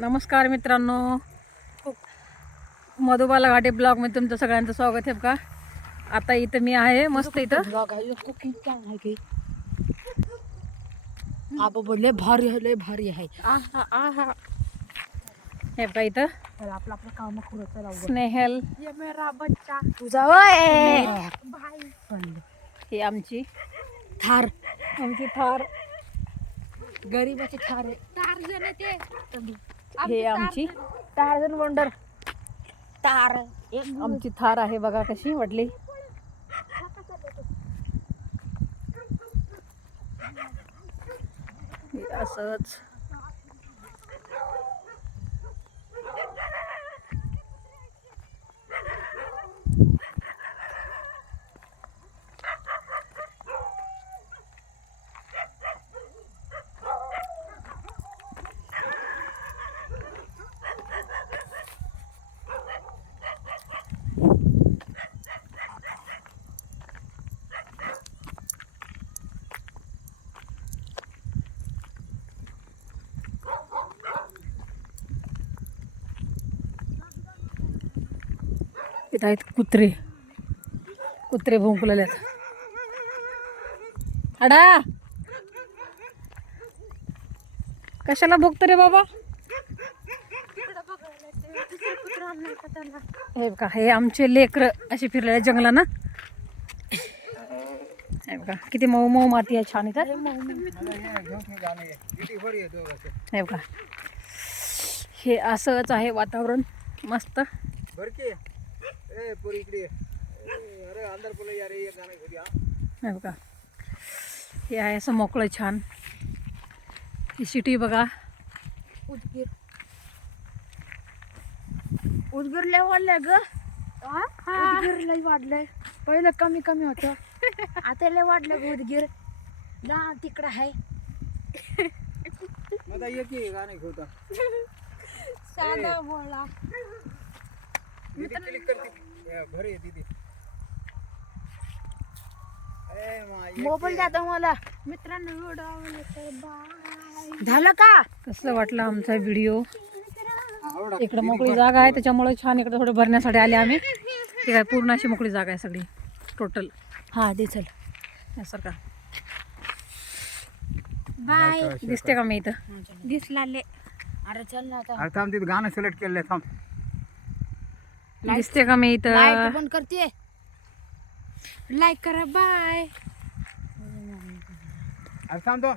नमस्कार मित्रांनो. मधुबाला घाटे ब्लॉगमध्ये तुमचं सगळ्यांचं स्वागत आहे का आता इथं मी आहे मस्त इथं. ब्लॉग आहे? कुकिंग चांग आहे की? आबा बोलले भारी आहे लय भारी आहे. आहा आहा हे. का इथं. आपलं आपलं काम करू चला स्नेहल. ये मेरा बच्चा. तुझा ही आमची. थार. आमची थार. गरीबाची थार आहे. तार जण ते. हे आमची टार्झन वंडर. तार. आमची थार आहे बघा कशी वाटली असंच. इथं आहेत कुत्रे. कुत्रे भोंकलेले आहेत. अडा! कशाला भोगतो रे बाबा? हे बघा हे आमचे लेकर असे फिरलेले जंगला ना. हे बघा किती मऊ मऊ माती आहे छान इथं हे बघा. हे असंच आहे वातावरण मस्त. ए पोरी इकडे अरे अंदर बोला यार? ये गाणं घेऊन या. हे बघा. हे आहे असं मोकळं छान. ही सिटी बघा. उदगीर. उदगीर लय वाढलंय ग. उदगीर लय वाढलंय. पहिलं कमी कमी होतं. आता लय वाढलं ग उदगीर. ना तिकडं आहे मला ये की गाणं घेऊता साधा बोला दीदी मोबाईल जातो मला. मित्रांनो व्हिडिओ आवडला तर बाय झालं का? कसं वाटलं आमचा व्हिडिओ इकडं मोकळी जागा आहे त्याच्यामुळे छान इकडे थोडं भरण्यासाठी आले आम्ही. ती काय पूर्ण अशी मोकळी जागा आहे सगळी. टोटल हा दे चल. यासारखा. बाय दिसते का मी इथं? दिसला अरे चल ना आता थांब तिथं गाणं सिलेक्ट केलंय थांब. दिसते का मी इथं? बंद करते लाईक करा बाय अरे थांब तो